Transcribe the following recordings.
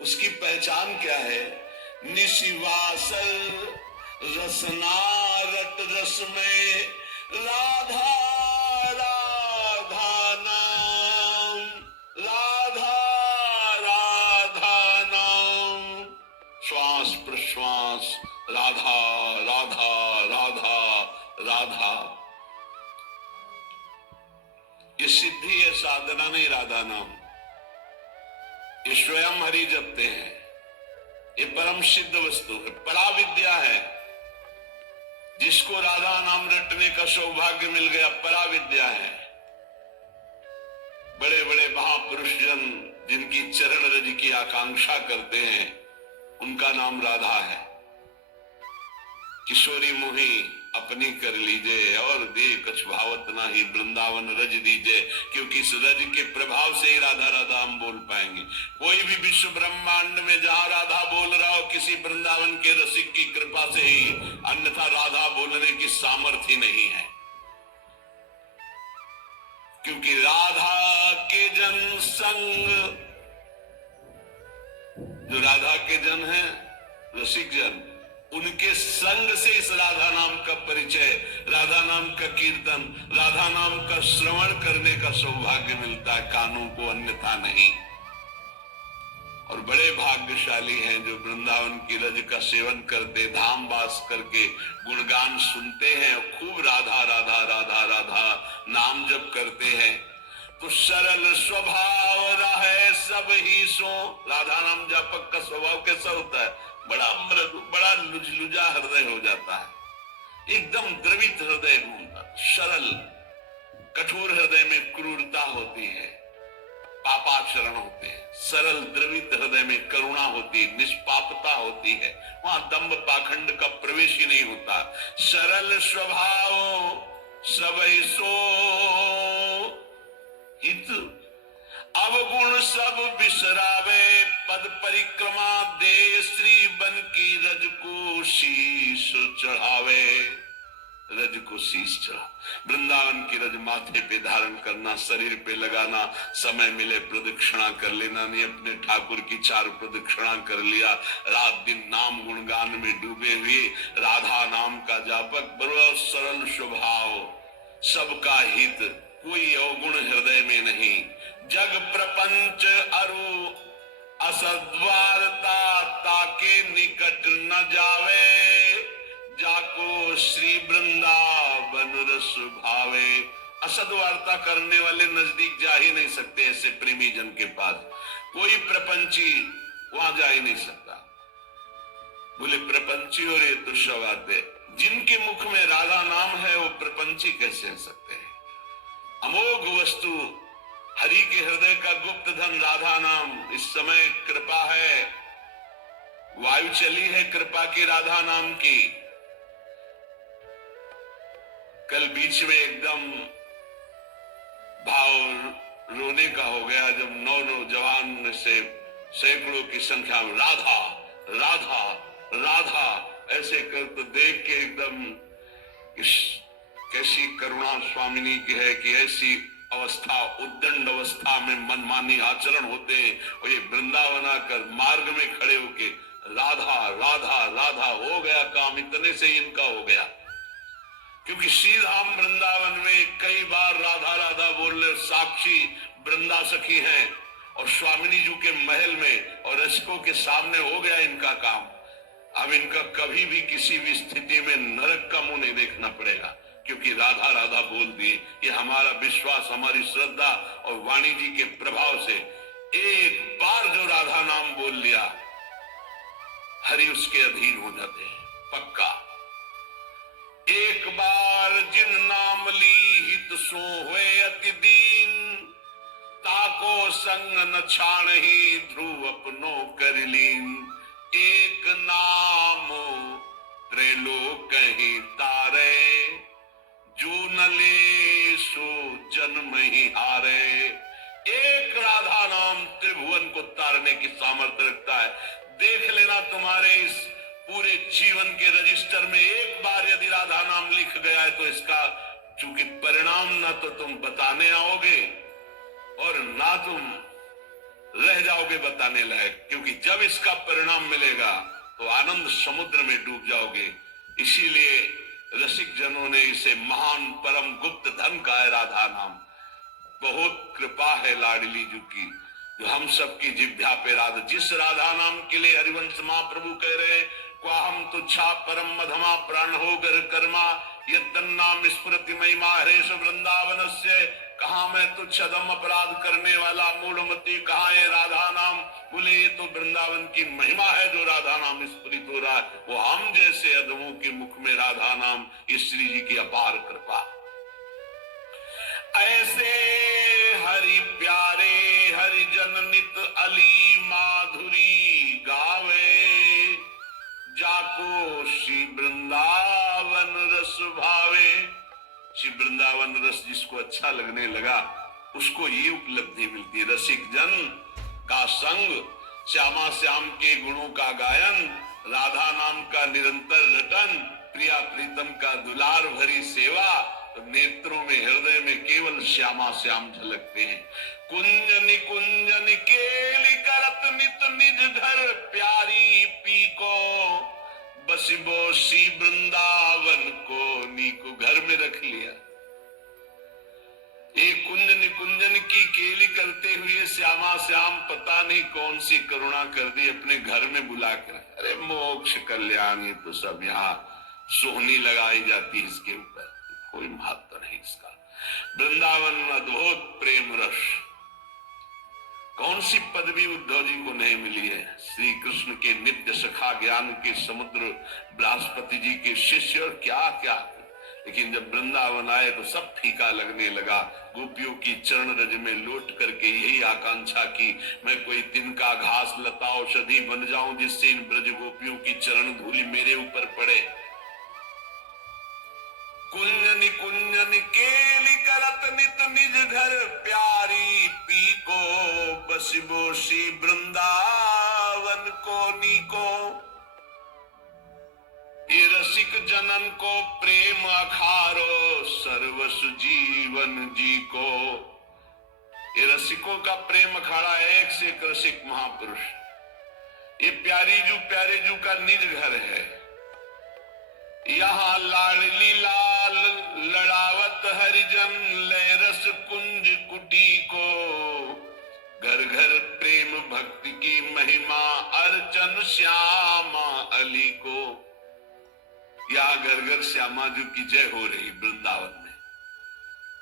उसकी पहचान क्या है? निशिवासल रसना रट रस में राधा राधा नाम, राधा राधा नाम, श्वास प्रश्वास राधा राधा राधा राधा। ये सिद्धि है, साधना नहीं, राधा नाम। ये स्वयं हरि जपते हैं। ये परम सिद्ध वस्तु है, परा विद्या है। जिसको राधा नाम रटने का सौभाग्य मिल गया, परा विद्या है। बड़े बड़े महापुरुष जन जिनकी चरण रज की आकांक्षा करते हैं, उनका नाम राधा है। किशोरी मोही अपनी कर लीजिए और दे कछ भावत नाही, वृंदावन रज दीजिए। क्योंकि इस रज के प्रभाव से ही राधा राधा हम बोल पाएंगे। कोई भी विश्व ब्रह्मांड में जहां राधा बोल रहा हो, किसी वृंदावन के रसिक की कृपा से ही, अन्यथा राधा बोलने की सामर्थ्य नहीं है। क्योंकि राधा के जन संग, जो राधा के जन है, रसिक जन, उनके संग से इस राधा नाम का परिचय, राधा नाम का कीर्तन, राधा नाम का श्रवण करने का सौभाग्य मिलता है, कानों को, अन्यथा नहीं। और बड़े भाग्यशाली हैं जो वृंदावन की रज का सेवन करते, धाम वास करके गुणगान सुनते हैं, खूब राधा राधा राधा राधा नाम जप करते हैं। तो सरल स्वभाव रहे सब ही सो। राधा नाम जापक का स्वभाव कैसा होता है? बड़ा मृदु, बड़ा लुजलुजा हृदय हो जाता है, एकदम द्रवित हृदय होता, सरल। कठोर हृदय में क्रूरता होती है, पापाचरण होते हैं। सरल द्रवित हृदय में करुणा होती है, निष्पापता होती है। वहां दंभ पाखंड का प्रवेश ही नहीं होता। सरल स्वभाव सबहि सो हित, अवगुण सब बिसरावे, पद परिक्रमा दे श्री बन की रज को शीश चढ़ावे। रज को शीश चढ़ा, वृंदावन की रज माथे पे धारण करना, शरीर पे लगाना, समय मिले प्रदक्षिणा कर लेना। नहीं अपने ठाकुर की 4 प्रदक्षिणा कर लिया, रात दिन नाम गुणगान में डूबे हुए राधा नाम का जापक, बड़ा सरल स्वभाव, सबका हित, कोई अवगुण हृदय में नहीं। जग प्रपंच अरु असद्वारता, ताके निकट न जावे, जाको श्री वृंदावन रस भावे। असद्वार्ता करने वाले नजदीक जा ही नहीं सकते, ऐसे प्रेमी जन के पास कोई प्रपंची वहां जा ही नहीं सकता। बोले प्रपंची और ये तो सब आते, जिनके मुख में राधा नाम है वो प्रपंची कैसे हो सकते हैं? अमोघ वस्तु, हरि के हृदय का गुप्त धन राधा नाम। इस समय कृपा है, वायु चली है कृपा की राधा नाम की। कल बीच में एकदम भाव रोने का हो गया, जब नौजवान से सैकड़ों की संख्या में राधा राधा राधा ऐसे कर, तो देख के एकदम कैसी करुणा स्वामिनी की है कि ऐसी अवस्था, उद्दंड अवस्था में मनमानी आचरण होते हैं। और ये वृंदावन आकर मार्ग में खड़े होके राधा राधा राधा, हो गया काम, इतने से इनका हो गया। क्योंकि श्री धाम वृंदावन में कई बार राधा राधा बोलने साक्षी वृंदा सखी हैं, और स्वामिनी जी के महल में और रसिकों के सामने हो गया इनका काम। अब इनका कभी भी किसी भी स्थिति में नरक का मुंह नहीं देखना पड़ेगा, क्योंकि राधा राधा बोल दी। ये हमारा विश्वास, हमारी श्रद्धा और वाणी जी के प्रभाव से एक बार जो राधा नाम बोल लिया, हरि उसके अधीन हो जाते हैं, पक्का। एक बार जिन नाम ली हित सो हुए अति दीन, ताको संग न छाण ही ध्रुव अपनो कर लीन। एक नाम त्रैलोक ही तारे, जो न ले सो जन्म ही हारे। एक राधा नाम त्रिभुवन को तारने की सामर्थ्य रखता है। देख लेना तुम्हारे इस पूरे जीवन के रजिस्टर में एक बार यदि राधा नाम लिख गया है, तो इसका चूंकि परिणाम ना तो तुम बताने आओगे और ना तुम रह जाओगे बताने लायक, क्योंकि जब इसका परिणाम मिलेगा तो आनंद समुद्र में डूब जाओगे। इसीलिए रसिक जनों ने इसे महान परम गुप्त धन कहा है राधा नाम। बहुत कृपा है लाडली जी की जो हम सबकी जिभ्या पे राधा, जिस राधा नाम के लिए हरिवंश महाप्रभु कह रहे क्वाहम तुच्छा परम मधमा प्राण हो गर कर्मा यत्तन्नाम स्मृति महिमा हरेश वृंदावन से। कहा मैं तुच्छ अधम अपराध करने वाला मूढ़मती, कहा ये राधा नाम। बोले ये तो वृंदावन की महिमा है जो राधा नाम स्फुरित हो रहा है। वो हम जैसे अधमों के मुख में राधा नाम, इस श्री जी की अपार कृपा। ऐसे हरि प्यारे हरि जन नित अली माधुरी गावे, जाको श्री वृंदावन रस भावे। श्री वृंदावन रस जिसको अच्छा लगने लगा उसको ये उपलब्धि मिलती है। रसिक जन का संग, श्यामा श्याम के गुणों का गायन, राधा नाम का निरंतर रटन, प्रिया प्रीतम का दुलार भरी सेवा, तो नेत्रों में हृदय में केवल श्यामा श्याम झलकते हैं। कुंज निकुंज निकेली करत नित निज घर प्यारी पी को, बसिबो श्री वृंदावन को नीको घर में रख लिया। एक कुंज निकुंजन की केली करते हुए श्यामा श्याम पता नहीं कौन सी करुणा कर दी, अपने घर में बुलाकर। अरे मोक्ष कल्याण, ये तो सब यहाँ सोहनी लगाई जाती है, इसके ऊपर कोई महत्व नहीं इसका। वृंदावन अद्भुत प्रेम रस, कौन सी पदवी उद्धव जी को नहीं मिली है। श्री कृष्ण के नित्य सखा, ज्ञान के समुद्र, बृहस्पति जी के शिष्य और क्या क्या। लेकिन जब वृंदावन आए तो सब फीका लगने लगा। गोपियों की चरण रज में लौट करके यही आकांक्षा की, मैं कोई तिनका घास लता औषधि बन जाऊं जिससे इन ब्रज गोपियों की चरण धूलि मेरे ऊपर पड़े। कुंजन कुंजन केली करत नित निज घर प्यारी पी को, बसिबो श्री वृंदावन को नीको। ये रसिक जनन को प्रेम अखारो सर्वस जीवन जी को। ये रसिकों का प्रेम अखाड़ा है, एक से एक रसिक महापुरुष। ये प्यारे जू का निज घर है। यहाँ लाडली लाल लड़ावत हरिजन लय रस कुंज कुटी को, घर घर प्रेम भक्ति की महिमा अर्चन श्यामा अली को। यहाँ घर घर श्यामा जी की जय हो रही वृंदावन में।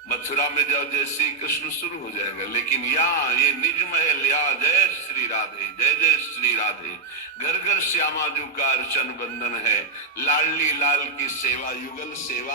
मथुरा में जाओ जय श्री कृष्ण शुरू हो जाएगा, लेकिन यहाँ ये निज महल, यहाँ जय श्री राधे, जय जय श्री राधे। घर घर श्यामा जी का अर्चन बंदन है। लाडली लाल की सेवा, युगल सेवा।